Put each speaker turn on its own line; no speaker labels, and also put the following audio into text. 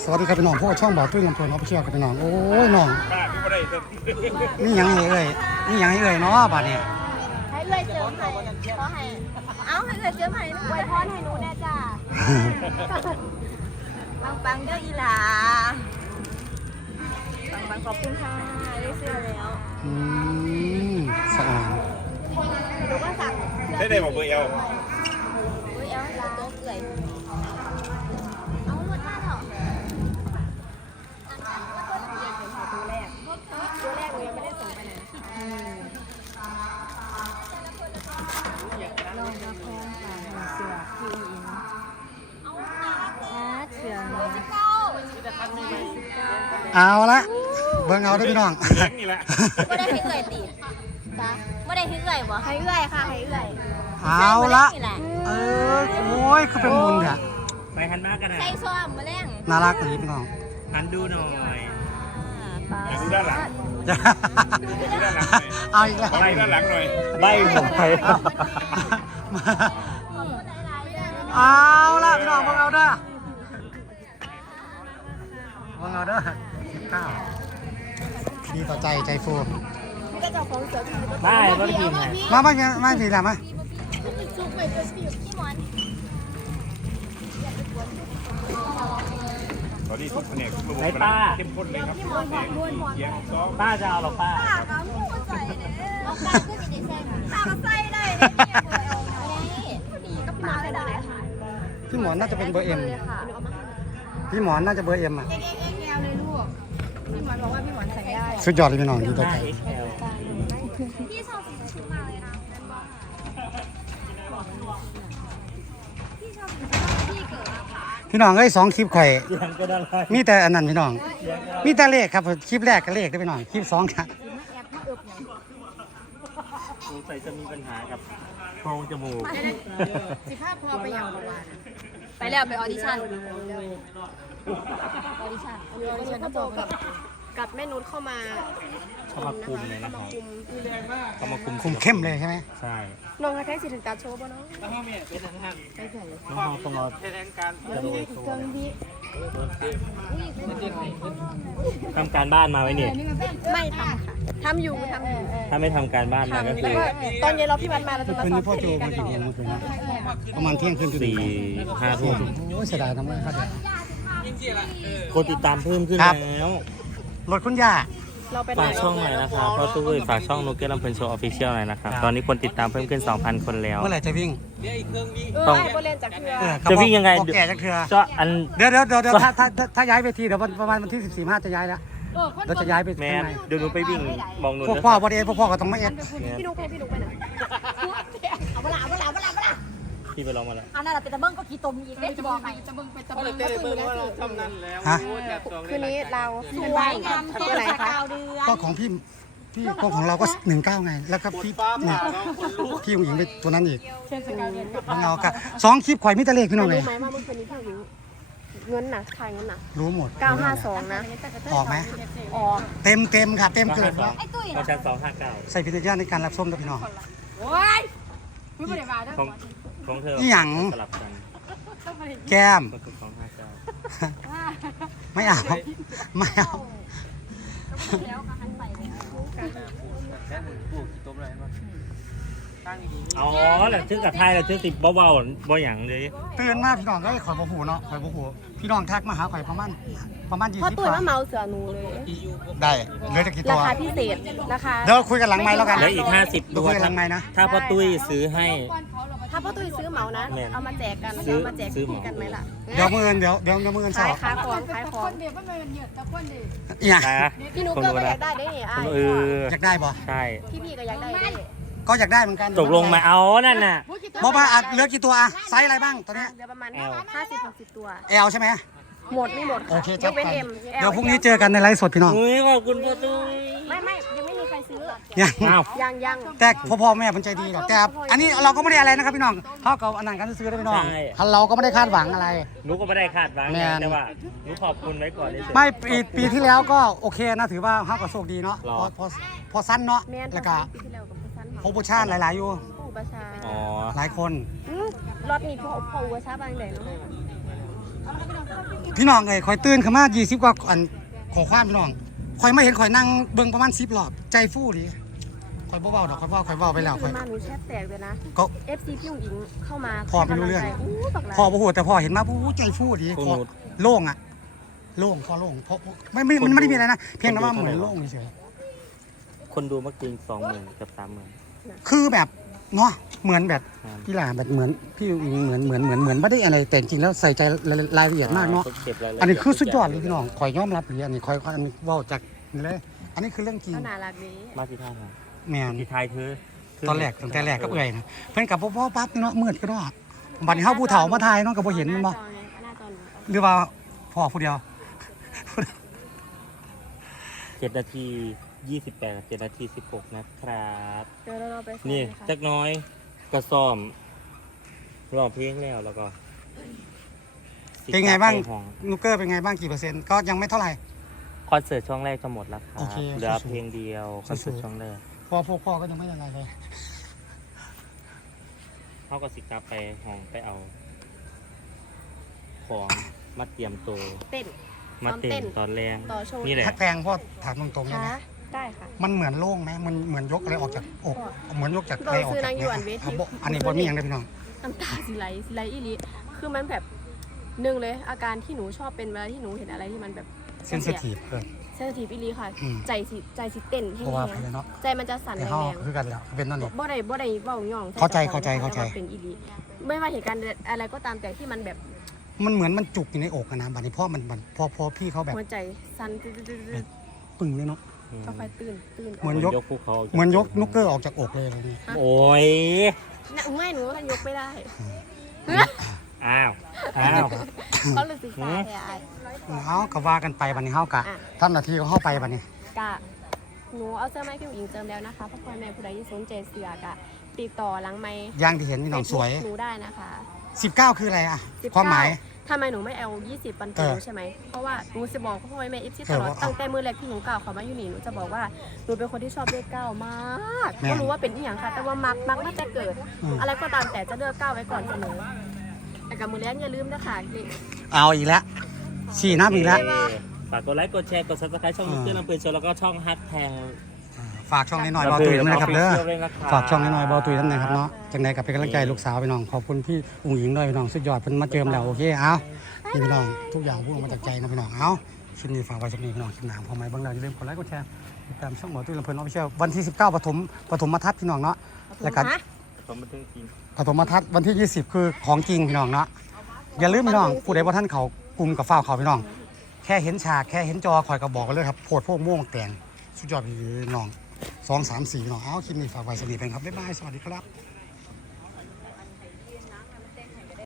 สวัสดีครับพี่น้องพวกช่องบ่าวตุ้ยลำเพลินเอาไปเชื่อกับพี่น้องโอ้ยน้องนี่ยังไงเอ่ยนี่ยังไงเอ่ยเนาะบาดนี้
ให้เลยเจอใหม่ขอให้เอาให้เลยเจอใหม่ไว้พรให้หนูแน่จ้าปังๆเด้ออีหลาปังขอบคุณค่ะได้เสื้อแล้ว
สะอาด
หนูก็สั่ง
ได้บอกเบอร์เอล
เราโต๊ะเกลื่อยเอาหมดมาเถอะตัวแรกหนูยังไม่ได้ส่งไปไหนลองมาแพงค่ะเสือพี่อินเสือ
เอาละเบิ่งเอาด้วยพี่น้อง
ไม่ได้ให้เอื่อยตีจ้ะไม่ได้ให้เอื่อยบ่ให้เอื่อยค่ะให้เอื่อย
เอาละโอ้ยคือเป็นมุนเนี่ย
ไปหันมากกันนะ
ใส่ซ้อมมาแรง
น่ารักเลยพี่น้อง
หันดูหน่อยดูด้านหลังดูด้านหลัง
เอาอีกแล้ว
ใบด้านหลังหน่อย
ใบผมไปเอาละพี่น้องเบิ่งเอาเด้อเบิ่งเอาเด้อ19ดีต่อใจฟู
ได้ก็ได้กินไง
มาดีละมา
ตอนนี้ทุกแผนกระบบป้าเข้มข้นเลยครับป้าจะเอาหรอป้า
ก็ไม่เข้าใจเลยป้าก็จะได้ป้าก็ใส่ได้ก็พี่หมอนได้ค่ะ
พี่หมอนน่าจะเป็นเบอร์เอ็มพี่หมอนน่าจะเบอร์เอ็มอ่ะ
เลยลูกพี่หมอนบอกว่าพี่หมอนใส่ได้
สุดยอดเลยพี่น้องดีต่อใจ
พี่ชอบสีชมพูมากเลยนะ
พี่น้องเอ้ย2คลิปไข่มีแต่อันนั้นพี่น้องมีแต่เลขครับคลิปแรกก็เลขได้พี่น้องคลิป2ครับ
สงสัยจะมีปัญหากับโพรงจมูก
15พอไปยังประมาณไปแล้วไปออดิชั่นก็บอกกับแม่นุชเข้ามา
คุมเลยนะครับเข้ามา
คุมเข้มเลยใช่ไหม
ใช่
น้องใช้สิถึงตาโชว์ป่ะน้อง
น้องต้องรอทำการบ้านมาไว้เนี่ย
ไม่ทำค่ะทำอยู่
ถ้าไม่ทำการบ้านมาก็คือ
ตอนเย็นเราพี่วันมาเราจะมา
สอนพ่อโจมากี่โมงเมื่อคืนประมาณเที่ยงคืนถึง
4-5 ทุ่ม
โอ้เสียดายทำไมครับ
คนติดตามเพิ่มขึ้นแล้ว
รถคุณย่า
ฝากช่องหน่อยนะครับเพราะตู้ฝากช่องนุกเกอร์ลำเพลินโชว์ออฟฟิเชียลหน่อยนะครับตอนนี้คนติดตามเพิ่มขึ้น 2,000 คนแล้ว
เมื่อไหร่จะวิ่ง
ต้องจะวิ่งยังไง
แก่จากเถื่อเดี๋ยวถ้าย้ายไปทีเดี๋ยวประมาณวันที่14 15จะย้ายแล้วเราจะย้ายไป
แมนเดี๋ยวหนูไปวิ่งมองหนู
พวกพ่อพอดีพวกพ่อก็ต้องมาเอ็ด
พี่นุ๊กไปไหนเอาเวลา
พี่ไปลองมาแล้ว
อันนั้นเราเป็นตะเบิ้งก็กี่ตมอีกจะบอกใครจะเบิ้งไปตะเบิ้งก็ตื่นแล้วทำนั้นแล้วคืนนี้เราสวยงามเท่าไหร่คะ
ก็ของพี่ก็ของเราก็19ไงแล้วก็พี่เนี่ยพี่หญิงไปตัวนั้นอีกเงากะ2คลิปข่อยมิตรเลขพี่น้องเลย
รู้ไหมว่าเมื่อคืนนี้พี่หญิงเงินน่ะขายเงินน่ะ
รู้หมด
952นะ
ออกไหม
ออก
เต็มค่ะเต็มเกิดแล้ว
ชั้น259
ใส่พิจารณาในการรับส้มนะพี่น้อง
โอ้ยไม่ได้มาด้วย
ของเธอ
หยังแก้มไม่เอา
อ๋อหลังชื่อกับไทยเราชื่อติดเบาๆบ่หยังเลย
ตื่นมาพี่น้องก็ข่อยบ่หูเนาะข่อยบ่หูพี่น้องทักมาหาข่อยประมาณ20
พอตื่นมาเมาเสือหนูเลย
ได้เหลือจะกี่ตัว
ราคาพิเศษราคา
เดี๋ยวคุยกันหลังไมค์แล้วกัน
เหลืออีก50
ตัวคุยกันหลังไมค์นะ
ถ้าพ่อตุ้ยซื้อให้
ถ้าพ่อตุ้ยซื้อเหมานะเอามาแจกกันเอามาแจกพี่กันไหมล่ะ
เดี๋ยวมือเงิน
ขายของเดี๋ยวมันเลยเยอะตะคนดิพี่นุ๊กก็อยากได้ได้เนี่ย
อยากได้ป่ะ
ใช่
พี่ก็อยากได้
ก็อยากได้เหมือนกัน
ตกลงมาเอานั่นน่ะ
บอกว่าเหลือกี่ตัวอะไซส์อะไรบ้างตอนนี้
เหลือประมาณ50-60ตัว
L ใช่ไหม
หมดไม่หมด
โอเคจัดไปเดี๋ยวพรุ่งนี้เจอกันในไลฟ์สดพี่น้อง
ขอบคุณพ่อตุ้ย
ไม่ยังไม่มีใครซื้อ
ยังแต่พ่อแม่เป็นใจดีหรอกแต่อันนี้เราก็ไม่ได้อะไรนะครับพี่น้องเขาก็อันนั้นกันซื้อได้พี่น้องเราก็ไม่ได้คาดหวังอะไร
หนูก็ไม่ได้คาดหวังแต่ว่าหนูขอบคุณไว้ก่อน
ไม่ปีที่แล้วก็โอเคนะถือว่าเขาก็โชคดีเนาะพอสั้นเนาะแล้วก็โปรโมชั่นหลายๆอยู่หลายคน
รถนี้พออุปชาบางใดเนาะ
พี่น้องเอ้ยข่อยตื่นขึ้นมา20กว่าอันขอความพี่น้องข่อยไม่เห็นข่อยนั่งเบิ่งประมาณ10รอบใจฟู่ดิข่อยบ่เว้าดอกข่อยเว้าไปแล้วข่อย
มาหนูแชทแตกเลยนะ
ก็
FC พี่อุ๋งอิงเข้ามา
พ่อไม่รู้เรื่อง
อู้บักหลาย
พ่อบ่ฮู้แต่พ่อเห็นมาใจฟู่ดิขอโล่งอะโล่งพอโล่งเพราะไม่มันไม่ได้มีอะไรนะเพียงแต่ว่าเหมือนโล่งเฉย
คนดูเมื่อกี้20,000กับ30,000
คือแบบเนาะเหมือนแบบพี่หลาแบบเหมือนพี่อิงเหมือนไม่ได้อะไรแต่จริงแล้วใส่ใจรายละเอียดมากเนาะอันนี้คือสุดยอดเลยพี่น้องคอยยอมรับเลยอันนี้คอยอันนี้เว้าจากนี่เลยอันนี้คือเรื่องจริง
ก็น่ารักดี
มาที่ท่าค่ะ
แม่น
ที่ไทยเธอ
ตอนแรกตั้งแต่แรกก็เอื่อยนะเพิ่นกับพ่อปั๊บเนาะมืดก็เนาะบัดนี้เฮาผู้เฒ่ามาทายเนาะก็บ่เห็นมันบ่
หน้าจอหนู
หรือว่าพ่อผู้เดียว
7 นาที 28 7 นาที 16 นะครับ
เดี๋ยวเราไปซ้อม
นี่
ค่ะ
จักน้อยกระซ่อมร้องเพลงแล้วก็สิ
เป็นไงบ้าง
กลัปห้อ
นุกเกอร์เป็นไงบ้างกี่เปอร์เซ็นต์ก็ยังไม่เท่าไหร่
คอนเสิร์ตช่วงแรกจะหมดแล้วครับ
โอเค
เหลือ
สู้ๆ
เพลงเดียวคอนเสิร์ตช่วงแรก
พวกพ่อก็ยังไม่อะไรเลย
เขาก็สิกลับไปห้องไปเอา ของมาเตรียมตัว
เต้น
มาเต้
ซ้อมเต้
น
น
ตอนแรง
ต่อโชว์
นี่แหละ
ถ้าแพงพ่อถามตรงๆเลย
คะ
นะ
ได้ค่ะ
มันเหมือนโล่งไหมมันเหมือนยกอะไรออกจากอกเหมือนยกจากอะไรออกจากอันนี้บอลมีอย่างไรพี่น้อง
น้ำตาสิไหลอีหลีคือมันแบบหนึ่งเลยอาการที่หนูชอบเป็นเวลาที่หนูเห็นอะไรที่มันแบบ
เซนซิทีฟเกิน
เซนซิทีฟอีหลีค่ะ
อืม
ใจสิเต้นแห้
เพราะว่า
ง
ไปเลยเนาะ
ๆใจมันจะสั่น
แต่
แร
เขา
ง
คือกันแล้วเป็นนั่นเอง
ๆบ่ได้เว้าหย่อง
เข้าใจ
แต่ว่เป็นอีหลีไม่ว่าเหตุการณ์อะไรก็ตามแต่ที่มันแบบ
มันเหมือนมันจุกอยู่ในอกอะนะบัดนี้พ่อมันพอพี่เขาแบบ
หัวใจสั่นตึ๊ด
ปึ่งเลยเนาะ
ๆค่อยๆตื่น
เหมือนยก
ภูเขา
เหมือนยกนุกเกอร์ออกจากอกเลยอะไรเงี้ย
โอ้ย
น่ะไม่หนูว่ายกไม่ได้
อ้าว
เขาเลยสิฟ้าแท้ไอ้
เอาก็ว่ากันไปบัดนี้เฮากะ
อ่ะ
ท่านนาทีก็เข้าไปบัดนี้
กะหนูเอาเสื้อไม้พี่หญิงเจิมแล้วนะคะพ่อพ่อแม่ผู้ใดที่สนใจเสื้อกะติดต่อหลังไม้
ย่างที่เห็นนี่น้องสวย
หนูได้นะคะ
19 คืออะไรอะ
19
ความหมาย
ทำไมหนูไม่เอา20ปัน
เอ
เกิ
อ
ใช่ไหมเพราะว่าหนูจะบอกพ่อพ่อแม่เอฟซี
เอ
ต
อ
ลอด
ว่า
ตั้งแต่มือแรกที่หนูกล่าวขอมาอยู่นี่หนูจะบอกว่าหนูเป็นคนที่ชอบเลขเก้ามาก
แม่
ก็รู้ว่าเป็นอีหยังค่ะ แต่ว่ามักน่าจะเกิด
อืม
อะไรก็ตามแต่จะเลือกเก้าไว้ก่อนเสมอแต่กับมือแรกอย่าลืมนะคะเลข
เอาอีกแล้วฉี่น้ำอีกแล้ว
ฝากกดไลค์กดแชร์กด subscribe ช่องนุ๊กเกอร์ลำเพลินโชว์แล้วก็ช่องฮัทแทง
ฝากช่องน้อยๆเบาตุยด้วยนะครับเด้อ
ด้วยนะครับ
ฝากช่องน้อยๆเบาตุยนั่นนะครับเนาะจังใดกับเป็นกำลังใจลูกสาวพี่น้องขอบคุณพี่อุ้งหญิงด้วยพี่น้องสุดยอดเพิ่นมาเจิมแล้วโอเคเอานี่พี่น้องทุกอย่างพูดมาจากใจนะพี่น้องเอาชิ้นนี้ฝากไว้สักนิดพี่น้องคลิปหน้าพอไหมบางเราอย่าลืมกดไลค์กดแชร์ติดตามช่องเบาตุยลำเพลินออฟฟิเชียลวันที่19ปฐมทัศน์พี่น้องเนาะแล้วก็
ผมบันทึกจริง
ปฐมทัศน์วันที่ 20 คือของจริงพี่น้องเนาะอย่าลืมพี่น้องผู้ใดว่าท่านเขากลุ่มกับฝ้าวเขาพี่น้อง แค่เห็นฉากแค่เห็นจอคอยก็บอกกันเลยครับโพดพวกม่วงแตงสุดยอดพี่น้อง2 3 4พี่น้องเอาคลิปนี้ฝากไว้สวัสดีเป็นครับบ๊ายบายสวัสดีครับ